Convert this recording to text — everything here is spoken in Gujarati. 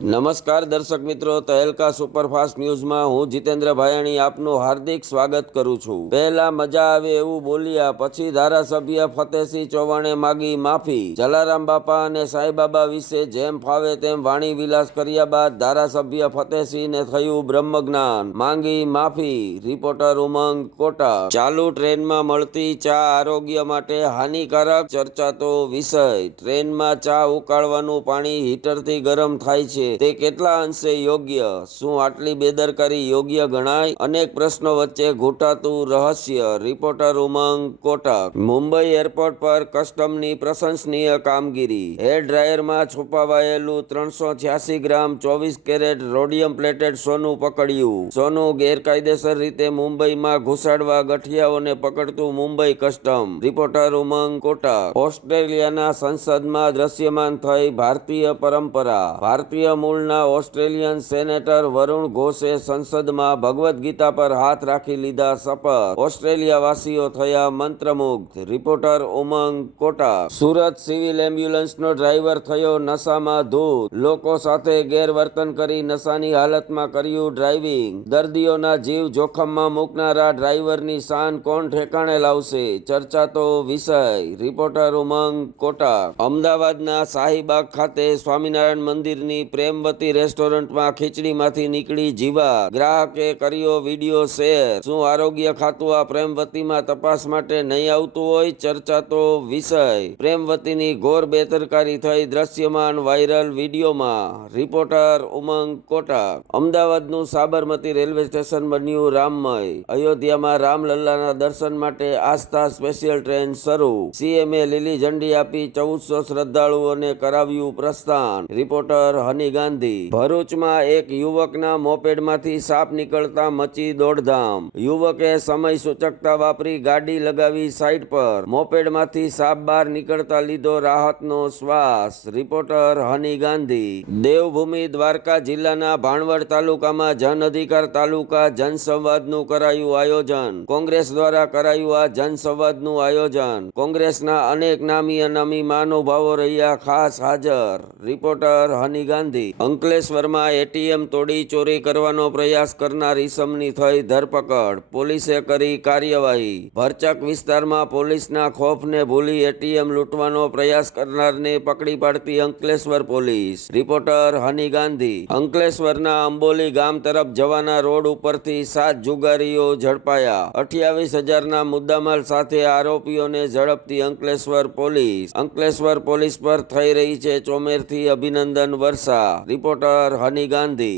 નમસ્કાર દર્શક મિત્રો, તહેલકા સુપરફાસ્ટ ન્યૂઝમાં હું જીતેન્દ્ર ભાયાણી આપનું હાર્દિક સ્વાગત કરું છું। પહેલા મજા આવે એવું બોલ્યા, પછી ધારાસભ્ય ફતેહસિંહ ચૌહાણે માગી માફી। જલારામ બાપા અને સાંઈબાબા વિશે જેમ ફાવે તેમ વાણી વિલાસ કર્યા બાદ ધારાસભ્ય ફતેહસિંહને થયું બ્રહ્મજ્ઞાન, માંગી માફી। રિપોર્ટર ઉમંગ કોટક। ચાલુ ટ્રેનમાં મળતી ચા આરોગ્ય માટે હાનિકારક, ચર્ચાતો વિષય। ટ્રેનમાં ચા ઉકાળવાનું પાણી હીટરથી ગરમ થાય છે, તે કેટલા અંશે યોગ્ય? શું આટલી બેદરકારી યોગ્ય ગણાય? અનેક પ્રશ્નો વચ્ચે ઘૂંટાતું રહસ્ય। રિપોર્ટર ઉમંગ કોટક। મુંબઈ એરપોર્ટ પર કસ્ટમની પ્રશંસનીય કામગીરી। હેર ડ્રાયરમાં છુપાવાયેલું 386 ગ્રામ 24 કેરેટ રોડિયમ પ્લેટેડ સોનું પકડ્યું। સોનું ગેરકાયદેસર રીતે મુંબઈમાં ઘુસાડવા ગઠિયાઓને પકડતું મુંબઈ કસ્ટમ। રિપોર્ટર ઉમંગ કોટક। ઓસ્ટ્રેલિયાના સંસદમાં દ્રશ્યમાન થઈ ભારતીય પરંપરા। ભારતીય મૂળના ઓસ્ટ્રેલિયન સેનેટર વરુણ ઘોષે સંસદમાં ભગવદ્ ગીતા પર હાથ રાખી લીધા શપથ। ઓસ્ટ્રેલિયાવાસીઓ થયા મંત્રમુગ્ધ। રિપોર્ટર ઉમંગ કોટક। સુરત સિવિલ એમ્બ્યુલન્સનો ડ્રાઈવર થયો નશામાં ધૂત। લોકો સાથે ગેરવર્તન કરી નશાની હાલતમાં કર્યું ડ્રાઇવિંગ। દર્દીઓના જીવ જોખમમાં મૂકનારા ડ્રાઈવરની શાન કોણ ઠેકાણે લાવશે? ચર્ચાતો વિષય। રિપોર્ટર ઉમંગ કોટક। અમદાવાદના શાહીબાગ ખાતે સ્વામિનારાયણ મંદિરની પ્રેમવતી રેસ્ટોરન્ટમાં ખીચડીમાંથી નીકળી જીવાત। ગ્રાહકે કર્યો વિડીયો શેર। શું આરોગ્ય ખાતું આ પ્રેમવતીમાં તપાસ માટે નહીં આવતું હોય? ચર્ચાતો વિષય। પ્રેમવતીની ઘોર બેદરકારી થઈ દ્રશ્યમાન વાયરલ વિડીયોમાં। રિપોર્ટર ઉમંગ કોટક। અમદાવાદનું સાબરમતી રેલવે સ્ટેશન બન્યું રામમય। અયોધ્યામાં રામલલ્લાના દર્શન માટે આસ્થા સ્પેશિયલ ટ્રેન શરૂ। સીએમએ લીલી ઝંડી આપી 1400 શ્રદ્ધાળુઓને કરાવ્યું પ્રસ્થાન। રિપોર્ટર હની ગાંધી। ભરૂચમાં એક યુવકના મોપેડમાંથી સાપ નીકળતા મચી દોડધામ। યુવકે સમય સૂચકતા વાપરી ગાડી લગાવી સાઈડ પર। મોપેડમાંથી સાપ બહાર નીકળતા લીધો રાહતનો શ્વાસ। રિપોર્ટર હની ગાંધી। દેવભૂમિ દ્વારકા જિલ્લાના ભાણવડ તાલુકામાં જન અધિકાર તાલુકા જનસંવાદનું કરાયું આયોજન। કોંગ્રેસ દ્વારા કરાયું આ જનસંવાદનું આયોજન। કોંગ્રેસના અનેક નામી અનામી મહાનુભાવો રહ્યા ખાસ હાજર। રિપોર્ટર હની ગાંધી। અંકલેશ્વરમાં એટીએમ તોડી ચોરી કરવાનો પ્રયાસ કરનાર ઈસમની થઈ ધરપકડ। પોલીસે કરી કાર્યવાહી। ભરચક વિસ્તારમાં પોલીસના ખોફને ભૂલી એટીએમ લૂંટવાનો પ્રયાસ કરનારને પકડી પાડતી અંકલેશ્વર પોલીસ। રિપોર્ટર હની ગાંધી। અંકલેશ્વરના અંબોલી ગામ તરફ જવાના રોડ ઉપરથી 7 જુગારીઓ ઝડપાયા। 28,000ના મુદ્દામાલ સાથે આરોપીઓને ઝડપતી અંકલેશ્વર પોલીસ। અંકલેશ્વર પોલીસ પર થઈ રહી છે ચોમેરથી અભિનંદન વર્ષા। રિપોર્ટર હની ગાંધી।